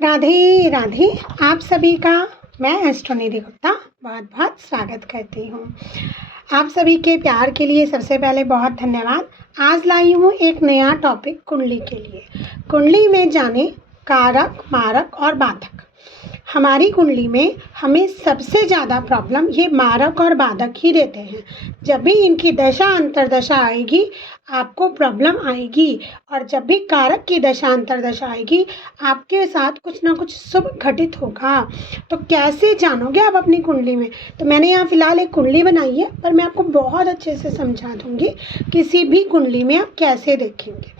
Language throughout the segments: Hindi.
राधे राधे। आप सभी का मैं एस्ट्रोनिधि गुप्ता बहुत बहुत स्वागत करती हूँ। आप सभी के प्यार के लिए सबसे पहले बहुत धन्यवाद। आज लाई हूँ एक नया टॉपिक कुंडली के लिए। कुंडली में जाने कारक, मारक और बाधक। हमारी कुंडली में हमें सबसे ज़्यादा प्रॉब्लम ये मारक और बाधक ही देते हैं। जब भी इनकी दशा अंतरदशा आएगी आपको प्रॉब्लम आएगी, और जब भी कारक की दशा अंतरदशा आएगी आपके साथ कुछ ना कुछ शुभ घटित होगा। तो कैसे जानोगे आप अपनी कुंडली में? तो मैंने यहाँ फिलहाल एक कुंडली बनाई है, पर मैं आपको बहुत अच्छे से समझा दूंगी किसी भी कुंडली में आप कैसे देखेंगे।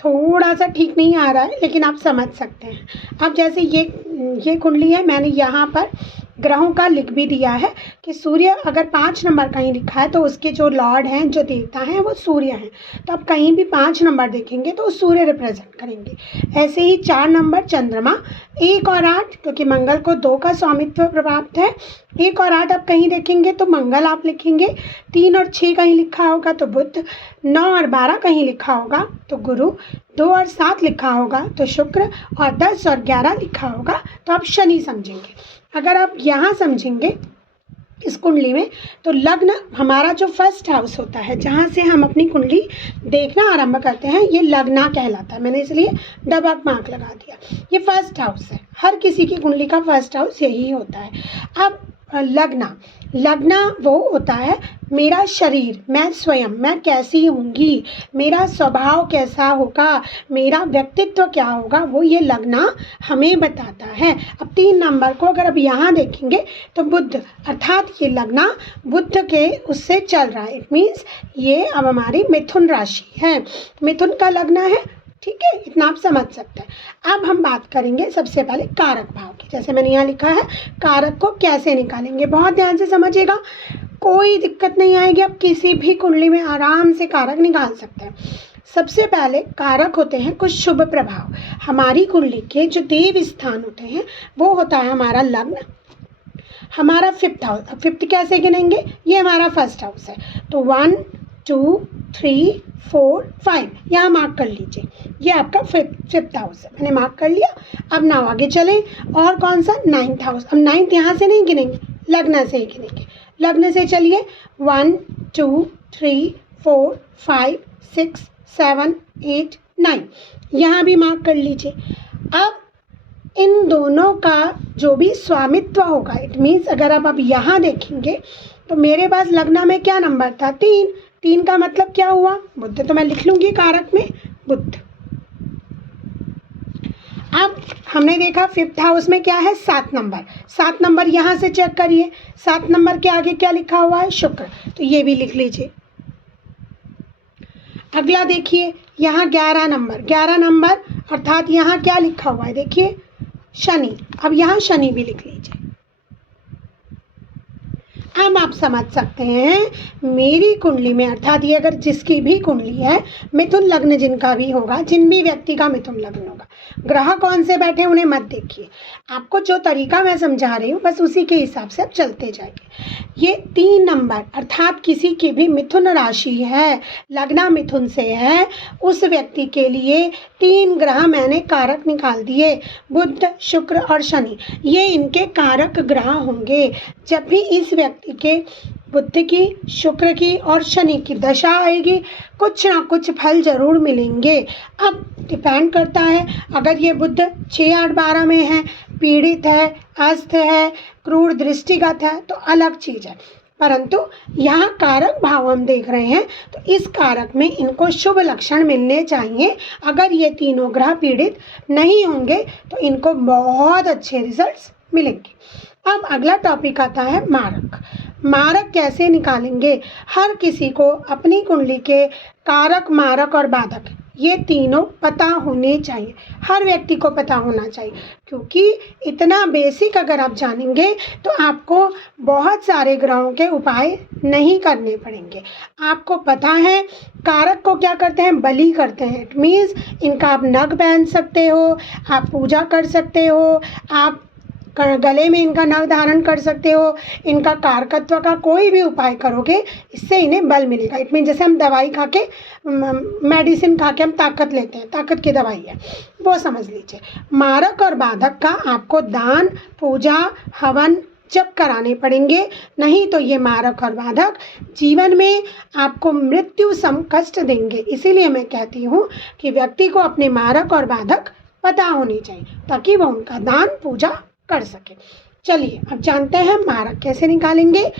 थोड़ा सा ठीक नहीं आ रहा है लेकिन आप समझ सकते हैं। अब जैसे ये कुंडली है, मैंने यहाँ पर ग्रहों का लिख भी दिया है कि सूर्य अगर 5 नंबर कहीं लिखा है तो उसके जो लॉर्ड हैं, जो देवता हैं, वो सूर्य हैं। तो आप कहीं भी 5 नंबर देखेंगे तो सूर्य रिप्रेजेंट करेंगे। ऐसे ही 4 नंबर चंद्रमा, 1 और 8 क्योंकि मंगल को 2 का स्वामित्व प्राप्त है। 1 और 8 आप कहीं देखेंगे तो मंगल आप लिखेंगे। 3 और 6 कहीं लिखा होगा तो बुध। 9 और 12 कहीं लिखा होगा तो गुरु। 2 और 7 लिखा होगा तो शुक्र, और 10 और 11 लिखा होगा तो आप शनि समझेंगे। अगर आप यहाँ समझेंगे इस कुंडली में तो लग्न हमारा जो फर्स्ट हाउस होता है, जहाँ से हम अपनी कुंडली देखना आरंभ करते हैं, ये लग्ना कहलाता है। मैंने इसलिए डबक मार्क लगा दिया। ये फर्स्ट हाउस है, हर किसी की कुंडली का फर्स्ट हाउस यही होता है। अब लगना वो होता है मेरा शरीर, मैं स्वयं, मैं कैसी होंगी, मेरा स्वभाव कैसा होगा, मेरा व्यक्तित्व क्या होगा, वो ये लगना हमें बताता है। अब 3 नंबर को अगर अब यहाँ देखेंगे तो बुध, अर्थात ये लगना बुध के उससे चल रहा है। इट मीन्स ये अब हमारी मिथुन राशि है, मिथुन का लगना है। ठीक है, इतना आप समझ सकते हैं। अब हम बात करेंगे सबसे पहले कारक भाव की। जैसे मैंने यहाँ लिखा है कारक को कैसे निकालेंगे, बहुत ध्यान से समझिएगा, कोई दिक्कत नहीं आएगी। आप किसी भी कुंडली में आराम से कारक निकाल सकते हैं। सबसे पहले कारक होते हैं कुछ शुभ प्रभाव। हमारी कुंडली के जो देव स्थान होते हैं वो होता है हमारा लग्न, हमारा 5th हाउस। 5th कैसे गिनेंगे, ये हमारा फर्स्ट हाउस है तो 1 2 3 4 5 यहाँ मार्क कर लीजिए। ये आपका 5th हाउस है, मैंने मार्क कर लिया। अब ना आगे चलें, और कौन सा, 9th हाउस। अब 9th यहाँ से नहीं गिनेंगे, लग्न से ही गिनेंगे। लग्न से चलिए 1 2 3 4 5 6 7 8 9 यहाँ भी मार्क कर लीजिए। अब इन दोनों का जो भी स्वामित्व होगा, इट मीन्स अगर आप अब यहाँ देखेंगे तो मेरे पास लग्न में क्या नंबर था, 3। 3 का मतलब क्या हुआ, बुध। तो मैं लिख लूंगी कारक में बुध। अब हमने देखा 5th हाउस में क्या है, 7 नंबर। 7 नंबर यहाँ से चेक करिए, 7 नंबर के आगे क्या लिखा हुआ है, शुक्र। तो ये भी लिख लीजिए। अगला देखिए यहाँ 11 नंबर, 11 नंबर अर्थात यहाँ क्या लिखा हुआ है, देखिए शनि। अब यहाँ शनि भी लिख लीजिए। अब आप समझ सकते हैं मेरी कुंडली में, अर्थात ये अगर जिसकी भी कुंडली है, मिथुन लग्न जिनका भी होगा, जिन भी व्यक्ति का मिथुन लग्न होगा, ग्रह कौन से बैठे उन्हें मत देखिए। आपको जो तरीका मैं समझा रही हूँ बस उसी के हिसाब से आप चलते जाएंगे। ये 3 नंबर अर्थात किसी की भी मिथुन राशि है, लग्ना मिथुन से है, उस व्यक्ति के लिए 3 ग्रह मैंने कारक निकाल दिए, बुध शुक्र और शनि। ये इनके कारक ग्रह होंगे। जब भी इस व्यक्ति के बुध की, शुक्र की और शनि की दशा आएगी कुछ ना कुछ फल जरूर मिलेंगे। अब डिपेंड करता है, अगर ये बुध 6 8 12 में है, पीड़ित है, अस्त है, क्रूर दृष्टिगत है तो अलग चीज़ है, परंतु यहाँ कारक भाव हम देख रहे हैं तो इस कारक में इनको शुभ लक्षण मिलने चाहिए। अगर ये तीनों ग्रह पीड़ित नहीं होंगे तो इनको बहुत अच्छे रिजल्ट्स मिलेंगे। अब अगला टॉपिक आता है मारक। मारक कैसे निकालेंगे, हर किसी को अपनी कुंडली के कारक, मारक और बाधक ये तीनों पता होने चाहिए, हर व्यक्ति को पता होना चाहिए, क्योंकि इतना बेसिक अगर आप जानेंगे तो आपको बहुत सारे ग्रहों के उपाय नहीं करने पड़ेंगे। आपको पता है कारक को क्या करते हैं, बलि करते हैं। इट मीन्स इनका आप नग पहन सकते हो, आप पूजा कर सकते हो, आप गले में इनका नग धारण कर सकते हो, इनका कारकत्व का कोई भी उपाय करोगे इससे इन्हें बल मिलेगा। इट मीन जैसे हम दवाई खा के मेडिसिन खा के हम ताकत लेते हैं, ताकत की दवाई है, वो समझ लीजिए। मारक और बाधक का आपको दान, पूजा, हवन जब कराने पड़ेंगे, नहीं तो ये मारक और बाधक जीवन में आपको मृत्यु सम कष्ट देंगे। इसीलिए मैं कहती हूँ कि व्यक्ति को अपने मारक और बाधक पता होनी चाहिए ताकि वह उनका दान पूजा कर सके। चलिए अब जानते हैं मारक कैसे निकालेंगे।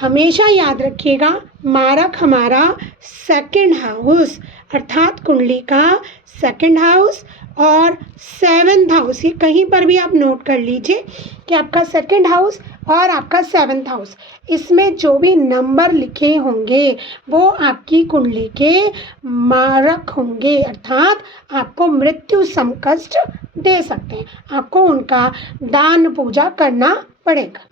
हमेशा याद रखिएगा, मारक हमारा सेकंड हाउस अर्थात कुंडली का सेकंड हाउस और 7th हाउस, ये कहीं पर भी आप नोट कर लीजिए कि आपका सेकंड हाउस और आपका 7th हाउस, इसमें जो भी नंबर लिखे होंगे वो आपकी कुंडली के मारक होंगे अर्थात आपको मृत्यु सम कष्ट दे सकते हैं, आपको उनका दान पूजा करना पड़ेगा।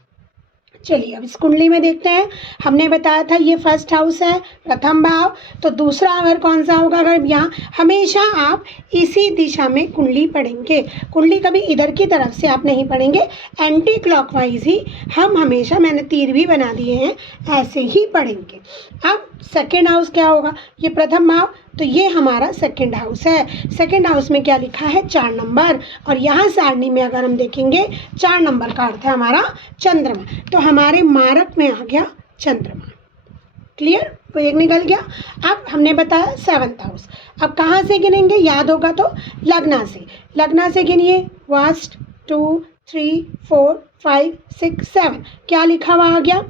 चलिए अब इस कुंडली में देखते हैं। हमने बताया था ये फर्स्ट हाउस है, प्रथम भाव, तो दूसरा अगर कौन सा होगा, अगर यहाँ हमेशा आप इसी दिशा में कुंडली पढ़ेंगे, कुंडली कभी इधर की तरफ से आप नहीं पढ़ेंगे, एंटी क्लॉकवाइज ही हम हमेशा, मैंने तीर भी बना दिए हैं, ऐसे ही पढ़ेंगे। अब सेकेंड हाउस क्या होगा, ये प्रथम भाव, तो ये हमारा सेकंड हाउस है। सेकंड हाउस में क्या लिखा है, 4 नंबर, और यहाँ सारणी में अगर हम देखेंगे 4 नंबर का अर्थ है हमारा चंद्रमा, तो हमारे मारक में आ गया चंद्रमा। क्लियर, वो एक निकल गया। अब हमने बताया 7th हाउस, अब कहाँ से गिनेंगे, याद होगा तो लग्ना से, लग्ना से गिनिए 1 2 3 4 5 6 7, क्या लिखा हुआ आ गया,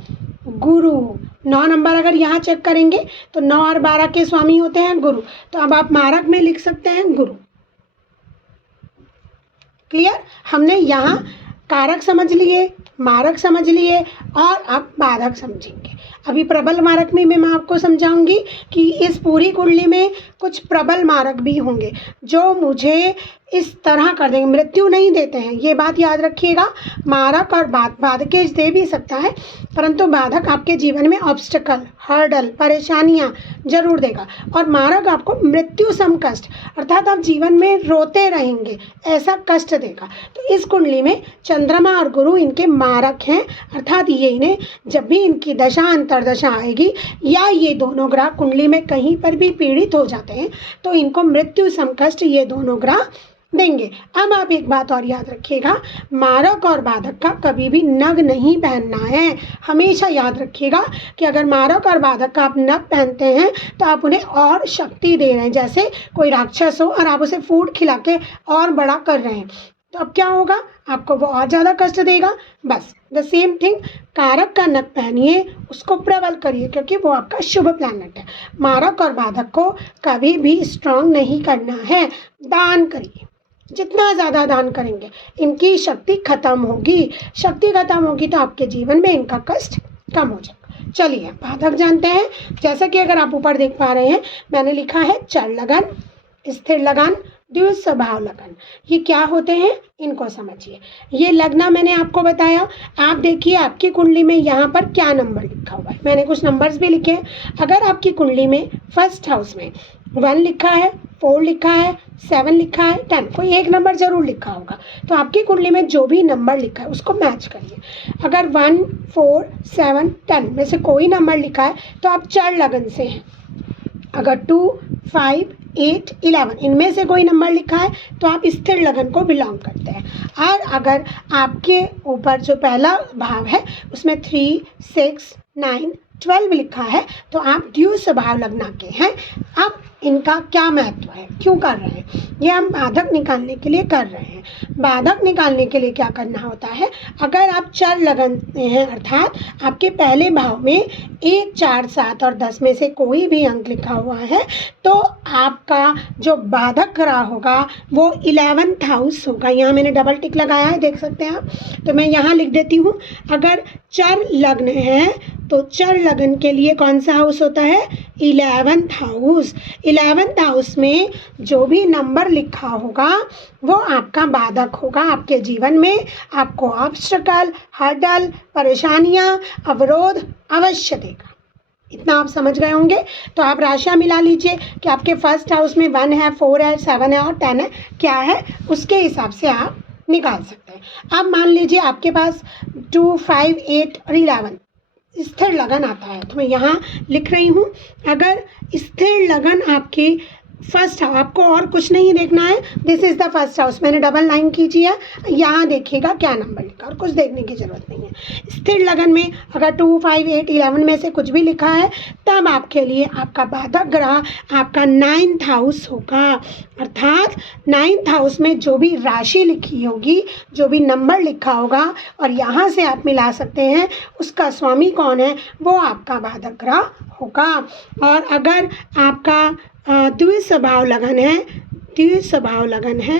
गुरु। 9 नंबर अगर यहाँ चेक करेंगे तो 9 और 12 के स्वामी होते हैं गुरु, तो अब आप मारक में लिख सकते हैं गुरु। क्लियर, हमने यहाँ कारक समझ लिए, मारक समझ लिए और अब बाधक समझेंगे। अभी प्रबल मारक में मैं आपको समझाऊंगी कि इस पूरी कुंडली में कुछ प्रबल मारक भी होंगे जो मुझे इस तरह कर देंगे, मृत्यु नहीं देते हैं, ये बात याद रखिएगा। मारक और बाधकेश दे भी सकता है, परंतु बाधक आपके जीवन में ऑब्स्टिकल, हर्डल, परेशानियां जरूर देगा, और मारक आपको मृत्यु सम कष्ट अर्थात आप जीवन में रोते रहेंगे ऐसा कष्ट देगा। तो इस कुंडली में चंद्रमा और गुरु इनके मारक हैं, अर्थात ये इन्हें जब भी इनकी दशा अंतरदशा आएगी या ये दोनों ग्रह कुंडली में कहीं पर भी पीड़ित हो जाते हैं तो इनको मृत्यु सम कष्ट ये दोनों ग्रह देंगे। अब आप एक बात और याद रखिएगा, मारक और बाधक का कभी भी नग नहीं पहनना है। हमेशा याद रखिएगा कि अगर मारक और बाधक का आप नग पहनते हैं तो आप उन्हें और शक्ति दे रहे हैं, जैसे कोई राक्षस हो और आप उसे फूड खिला के और बड़ा कर रहे हैं, तो अब क्या होगा, आपको वो और ज़्यादा कष्ट देगा। बस द सेम थिंग, कारक का नग पहनिए, उसको प्रबल करिए क्योंकि वो आपका शुभ प्लैनेट है। मारक और बाधक को कभी भी स्ट्रांग नहीं करना है, दान करिए, जितना ज़्यादा दान करेंगे इनकी शक्ति खत्म होगी, शक्ति खत्म होगी तो आपके जीवन में इनका कष्ट कम हो जाएगा। चलिए बाधक जानते हैं, जैसा कि अगर आप ऊपर देख पा रहे हैं मैंने लिखा है चर लगन, स्थिर लगन, द्विज स्वभाव लगन, ये क्या होते हैं इनको समझिए। ये लगना मैंने आपको बताया, आप देखिए आपकी कुंडली में यहाँ पर क्या नंबर लिखा हुआ है, मैंने कुछ नंबर्स भी लिखे हैं। अगर आपकी कुंडली में फर्स्ट हाउस में 1 लिखा है, 4 लिखा है, 7 लिखा है, 10, कोई एक नंबर जरूर लिखा होगा, तो आपकी कुंडली में जो भी नंबर लिखा है उसको मैच करिए। अगर 1 4 7 10 में से कोई नंबर लिखा है तो आप चर लगन से हैं। अगर 2 5 8 11 इनमें से कोई नंबर लिखा है तो आप स्थिर लगन को बिलोंग करते हैं। और अगर आपके ऊपर जो पहला भाव है उसमें 3 6 9 12 लिखा है तो आप द्विज स्वभाव लगना के हैं। अब इनका क्या महत्व है, क्यों कर रहे हैं, ये हम बाधक निकालने के लिए कर रहे हैं। बाधक निकालने के लिए क्या करना होता है, अगर आप चर लगन हैं अर्थात आपके पहले भाव में 1 4 7 और 10 में से कोई भी अंक लिखा हुआ है तो आपका जो बाधक ग्रह होगा वो 11th हाउस होगा। यहाँ मैंने डबल टिक लगाया है, देख सकते हैं आप, तो मैं यहाँ लिख देती हूँ। अगर चर लग्न है तो चर लगन के लिए कौन सा हाउस होता है, 11th हाउस। 11th हाउस में जो भी नंबर लिखा होगा वो आपका बाधक होगा, आपके जीवन में आपको ऑब्स्टिकल, हर्डल, परेशानियां, अवरोध अवश्य देगा। इतना आप समझ गए होंगे। तो आप राशियां मिला लीजिए कि आपके फर्स्ट हाउस में 1 है, 4 है, 7 है और 10 है, क्या है उसके हिसाब से आप निकाल सकते हैं। अब मान लीजिए आपके पास 2, 5, 8 और 11 स्थिर लगन आता है, तो मैं यहाँ लिख रही हूँ। अगर स्थिर लगन आपकी फर्स्ट हाउस, आपको और कुछ नहीं देखना है, this is the first house, मैंने डबल लाइन कीजिए, यहाँ देखिएगा क्या नंबर लिखा, और कुछ देखने की जरूरत नहीं है। स्थिर लगन में अगर 2, 5, 8, 11 में से कुछ भी लिखा है, तब आपके लिए आपका बाधक ग्रह आपका 9th हाउस होगा। अर्थात 9th हाउस में जो भी राशि लिखी होगी, जो भी नंबर लिखा होगा, और यहाँ से आप मिला सकते हैं उसका स्वामी कौन है, वो आपका बाधक ग्रह होगा। और अगर आपका द्विज स्वभाव लगन है, द्विज स्वभाव लगन है,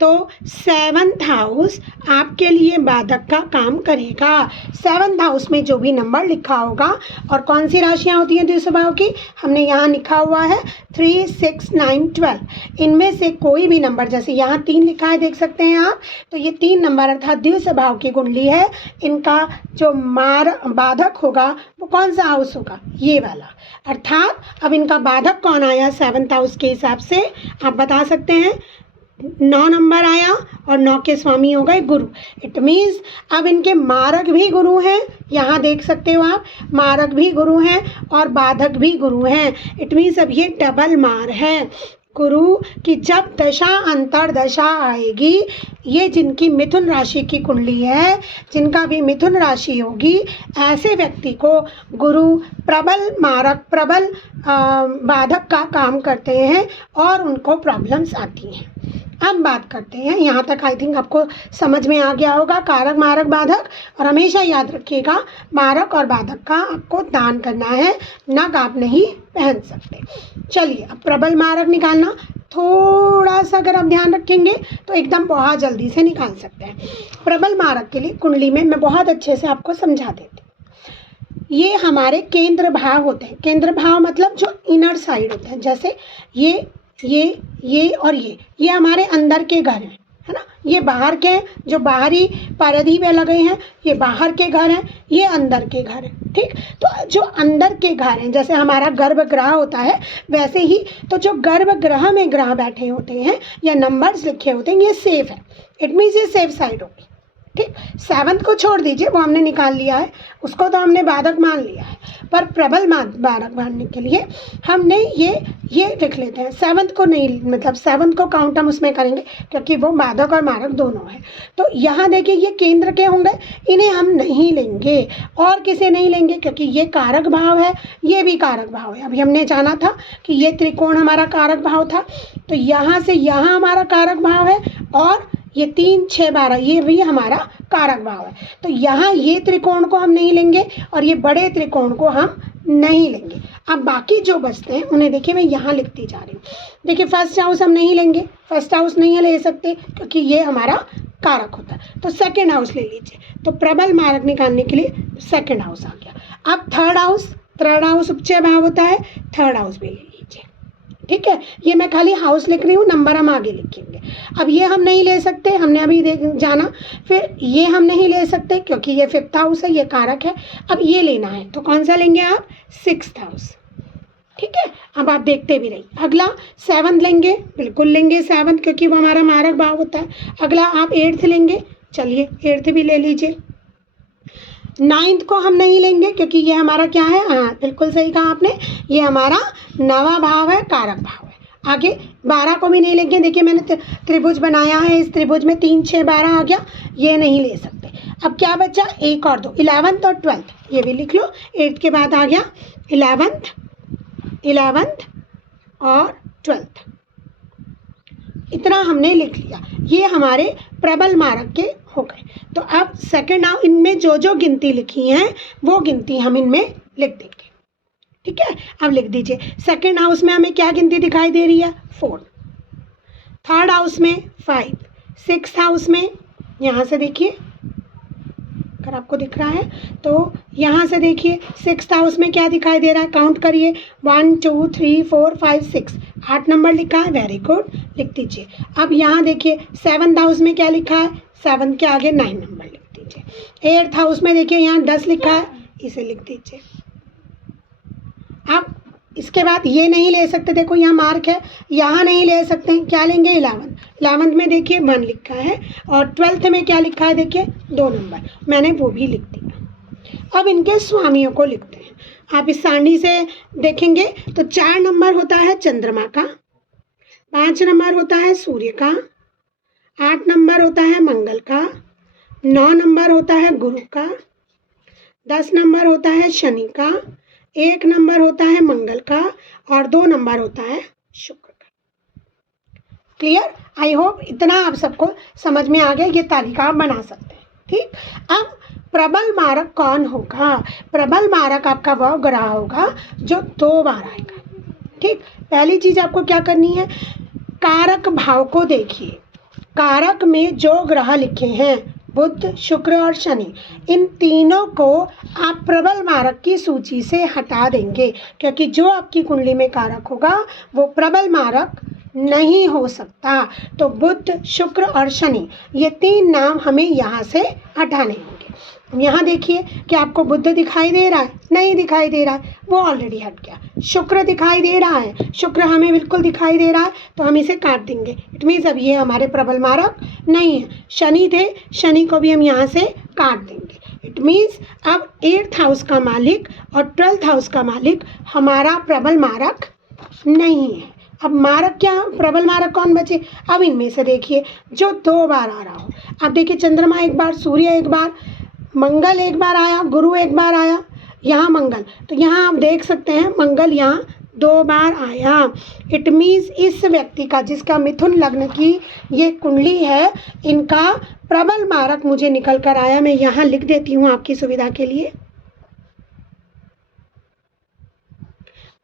तो 7th हाउस आपके लिए बाधक का काम करेगा। 7th हाउस में जो भी नंबर लिखा होगा, और कौन सी राशियां होती हैं द्विज स्वभाव की, हमने यहाँ लिखा हुआ है 3, 6, 9, 12, इनमें से कोई भी नंबर, जैसे यहाँ 3 लिखा है देख सकते हैं आप, तो ये 3 नंबर अर्थात द्विज स्वभाव की कुंडली है, इनका जो बाधक होगा वो कौन सा हाउस होगा, ये वाला। अर्थात अब इनका बाधक कौन आया 7th हाउस के हिसाब से आप बता सकते हैं, 9 नंबर आया, और 9 के स्वामी हो गए गुरु। इट मीन्स अब इनके मारक भी गुरु हैं, यहाँ देख सकते हो आप, मारक भी गुरु हैं और बाधक भी गुरु हैं। इट मीन्स अब ये डबल मार है गुरु की। जब दशा अंतर दशा आएगी, ये जिनकी मिथुन राशि की कुंडली है, जिनका भी मिथुन राशि होगी, ऐसे व्यक्ति को गुरु प्रबल मारक, प्रबल बाधक का काम करते हैं और उनको प्रॉब्लम्स आती हैं। अब बात करते हैं, यहाँ तक आई थिंक आपको समझ में आ गया होगा कारक मारक बाधक। और हमेशा याद रखिएगा मारक और बाधक का आपको दान करना है, नग आप नहीं पहन सकते। चलिए अब प्रबल मारक निकालना थोड़ा सा अगर आप ध्यान रखेंगे तो एकदम बहुत जल्दी से निकाल सकते हैं। प्रबल मारक के लिए कुंडली में मैं बहुत अच्छे से आपको समझा देती हूँ। ये हमारे केंद्र भाव होते हैं। केंद्र भाव मतलब जो इनर साइड होते हैं, जैसे ये और ये हमारे अंदर के घर हैं, है ना। ये बाहर के हैं, जो बाहरी परिधि में लगे हैं, ये बाहर के घर हैं, ये अंदर के घर हैं। ठीक, तो जो अंदर के घर हैं, जैसे हमारा गर्भगृह होता है, वैसे ही तो जो गर्भगृह में ग्रह बैठे होते हैं या नंबर्स लिखे होते हैं, ये सेफ है। इट मीन्स ये सेफ साइड होगी। ठीक, 7th को छोड़ दीजिए, वो हमने निकाल लिया है, उसको तो हमने बाधक मान लिया है, पर प्रबल बाधक मानने के लिए हमने ये लिख लेते हैं। 7th को नहीं, मतलब 7th को काउंट हम उसमें करेंगे क्योंकि वो बाधक और मारक दोनों है। तो यहाँ देखिए ये केंद्र के होंगे, इन्हें हम नहीं लेंगे और किसे नहीं लेंगे, क्योंकि ये कारक भाव है, ये भी कारक भाव है। अभी हमने जाना था कि ये त्रिकोण हमारा कारक भाव था, तो यहाँ से यहाँ हमारा कारक भाव है, और ये 3, 6, 12 ये भी हमारा कारक भाव है। तो यहाँ ये त्रिकोण को हम नहीं लेंगे और ये बड़े त्रिकोण को हम नहीं लेंगे। अब बाकी जो बचते हैं उन्हें देखिए मैं यहाँ लिखती जा रही हूँ। देखिए फर्स्ट हाउस हम नहीं लेंगे, फर्स्ट हाउस नहीं ले सकते क्योंकि ये हमारा कारक होता है। तो सेकंड हाउस ले लीजिए। तो प्रबल मारक निकालने के लिए सेकंड हाउस आ गया। अब थर्ड हाउस उपचय भाव होता है, थर्ड हाउस भी ले लीजिए। ठीक है, ये मैं खाली हाउस लिख रही हूँ, नंबर हम आगे लिखेंगे। अब ये हम नहीं ले सकते, हमने अभी जाना। फिर ये हम नहीं ले सकते क्योंकि ये 5th हाउस है, ये कारक है। अब ये लेना है तो कौन सा लेंगे आप, 6th हाउस। ठीक है, अब आप देखते भी रहिए। अगला 7th लेंगे, बिल्कुल लेंगे 7th क्योंकि वो हमारा मारक भाव होता है। अगला आप 8th लेंगे, चलिए 8th भी ले लीजिए। 9th को हम नहीं लेंगे क्योंकि ये हमारा क्या है, हाँ बिल्कुल सही कहा आपने, ये हमारा नवा भाव है, कारक भाव है। आगे 12 को भी नहीं लेंगे। देखिए मैंने त्रिभुज बनाया है, इस त्रिभुज में 3, 6, 12 आ गया, ये नहीं ले सकते। अब क्या बचा, 1 और 2, 11th और 12th, ये भी लिख लो। 8 के बाद आ गया 11th और 12th, इतना हमने लिख लिया। ये हमारे प्रबल मारक के हो गए। तो अब सेकंड हाउस, इनमें जो जो गिनती लिखी है वो गिनती हम इनमें लिख देंगे। ठीक है, अब लिख दीजिए। सेकंड हाउस में हमें क्या गिनती दिखाई दे रही है, 4। थर्ड हाउस में 5। 6th हाउस में यहाँ से देखिए, अगर आपको दिख रहा है तो यहाँ से देखिए 6th हाउस में क्या दिखाई दे रहा है, काउंट करिए, 1 2 3 4 5 6, 8 नंबर लिखा है, वेरी गुड, लिख दीजिए। अब यहाँ देखिए 7th हाउस में क्या लिखा है, 7 के आगे 9 नंबर लिख दीजिए। 8th हाउस में देखिए यहाँ 10 लिखा है, इसे लिख दीजिए। अब इसके बाद ये नहीं ले सकते, देखो यहाँ मार्क है, यहाँ नहीं ले सकते हैं, क्या लेंगे 11th में देखिए 1 लिखा है, और 12th में क्या लिखा है देखिए 2 नंबर, मैंने वो भी लिख दिया। अब इनके स्वामियों को लिखते हैं। आप इस सारणी से देखेंगे तो 4 नंबर होता है चंद्रमा का, 5 नंबर होता है सूर्य का, 8 नंबर होता है मंगल का, 9 नंबर होता है गुरु का, 10 नंबर होता है शनि का, 1 नंबर होता है मंगल का, और 2 नंबर होता है शुक्र का। क्लियर? आई होप इतना आप सबको समझ में आ गया, ये तालिका आप बना सकते हैं। ठीक, अब प्रबल मारक कौन होगा? प्रबल मारक आपका वह ग्रह होगा जो 2 बार आएगा। ठीक, पहली चीज आपको क्या करनी है, कारक भाव को देखिए। कारक में जो ग्रह लिखे हैं बुध, शुक्र और शनि, इन तीनों को आप प्रबल मारक की सूची से हटा देंगे, क्योंकि जो आपकी कुंडली में कारक होगा वो प्रबल मारक नहीं हो सकता। तो बुध, शुक्र और शनि, ये 3 नाम हमें यहाँ से हटाने होंगे। यहाँ देखिए कि आपको बुध दिखाई दे रहा है, नहीं दिखाई दे रहा है, वो ऑलरेडी हट गया। शुक्र दिखाई दे रहा है, शुक्र हमें बिल्कुल दिखाई दे रहा है, तो हम इसे काट देंगे। इट मीन्स अब ये हमारे प्रबल मारक नहीं है। शनि थे, शनि को भी हम यहाँ से काट देंगे। इट मीन्स अब 8th हाउस का मालिक और 12th हाउस का मालिक हमारा प्रबल मारक नहीं है। अब मारक क्या, प्रबल मारक कौन बचे? अब इनमें से देखिए जो 2 बार आ रहा हो। अब देखिए चंद्रमा एक बार, सूर्य एक बार, मंगल एक बार आया, गुरु एक बार आया, यहाँ मंगल, तो यहाँ आप देख सकते हैं मंगल यहाँ 2 बार आया। इट मीन्स इस व्यक्ति का, जिसका मिथुन लग्न की ये कुंडली है, इनका प्रबल मारक मुझे निकल कर आया। मैं यहाँ लिख देती हूँ आपकी सुविधा के लिए।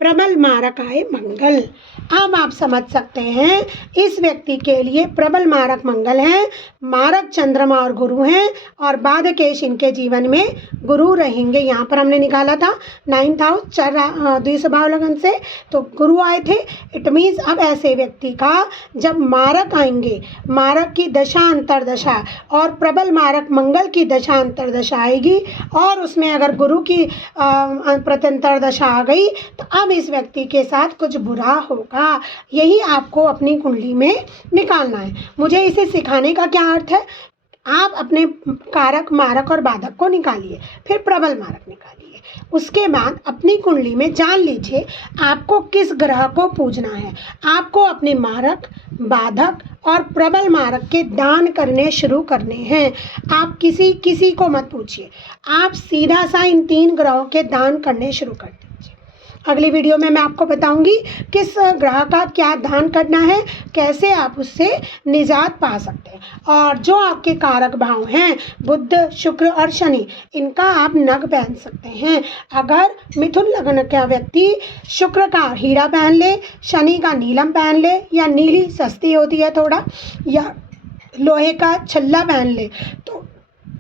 प्रबल मारक आए मंगल। अब आप समझ सकते हैं इस व्यक्ति के लिए प्रबल मारक मंगल हैं, मारक चंद्रमा और गुरु हैं, और बाधकेश इनके जीवन में गुरु रहेंगे। यहाँ पर हमने निकाला था 9th हाउस, 4 द्विस्वभाव लगन से, तो गुरु आए थे। इट मीन्स अब ऐसे व्यक्ति का जब मारक आएंगे, मारक की दशा अंतरदशा और प्रबल मारक मंगल की दशा अंतरदशा आएगी, और उसमें अगर गुरु की प्रत्यंतर दशा आ गई, तो अब इस व्यक्ति के साथ कुछ बुरा होगा। यही आपको अपनी कुंडली में निकालना है। मुझे इसे सिखाने का क्या अर्थ है, आप अपने कारक, मारक और बाधक को निकालिए, फिर प्रबल मारक निकालिए। उसके बाद अपनी कुंडली में जान लीजिए आपको किस ग्रह को पूजना है। आपको अपने मारक, बाधक और प्रबल मारक के दान करने शुरू करने हैं। आप किसी को मत पूछिए, आप सीधा सा इन 3 ग्रहों के दान करने शुरू कर दीजिए। अगली वीडियो में मैं आपको बताऊंगी किस ग्रह का क्या दान करना है, कैसे आप उससे निजात पा सकते हैं। और जो आपके कारक भाव हैं बुध, शुक्र और शनि, इनका आप नग पहन सकते हैं। अगर मिथुन लग्न का व्यक्ति शुक्र का हीरा पहन ले, शनि का नीलम पहन ले, या नीली सस्ती होती है थोड़ा, या लोहे का छल्ला पहन ले, तो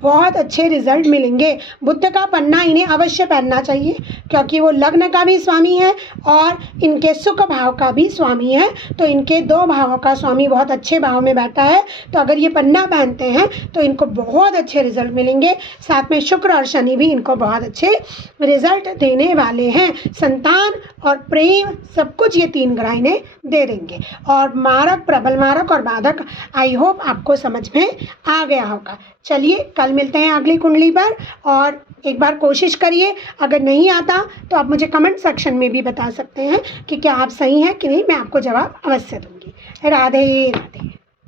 बहुत अच्छे रिजल्ट मिलेंगे। बुध का पन्ना इन्हें अवश्य पहनना चाहिए, क्योंकि वो लग्न का भी स्वामी है और इनके सुख भाव का भी स्वामी है। तो इनके 2 भावों का स्वामी बहुत अच्छे भाव में बैठा है, तो अगर ये पन्ना पहनते हैं तो इनको बहुत अच्छे रिजल्ट मिलेंगे। साथ में शुक्र और शनि भी इनको बहुत अच्छे रिजल्ट देने वाले हैं। संतान और प्रेम सब कुछ ये 3 ग्रह इन्हें दे देंगे। और मारक, प्रबल मारक और बाधक, आई होप आपको समझ में आ गया होगा। चलिए कल मिलते हैं अगली कुंडली पर, और एक बार कोशिश करिए। अगर नहीं आता तो आप मुझे कमेंट सेक्शन में भी बता सकते हैं कि क्या आप सही हैं कि नहीं, मैं आपको जवाब अवश्य दूंगी। राधे राधे।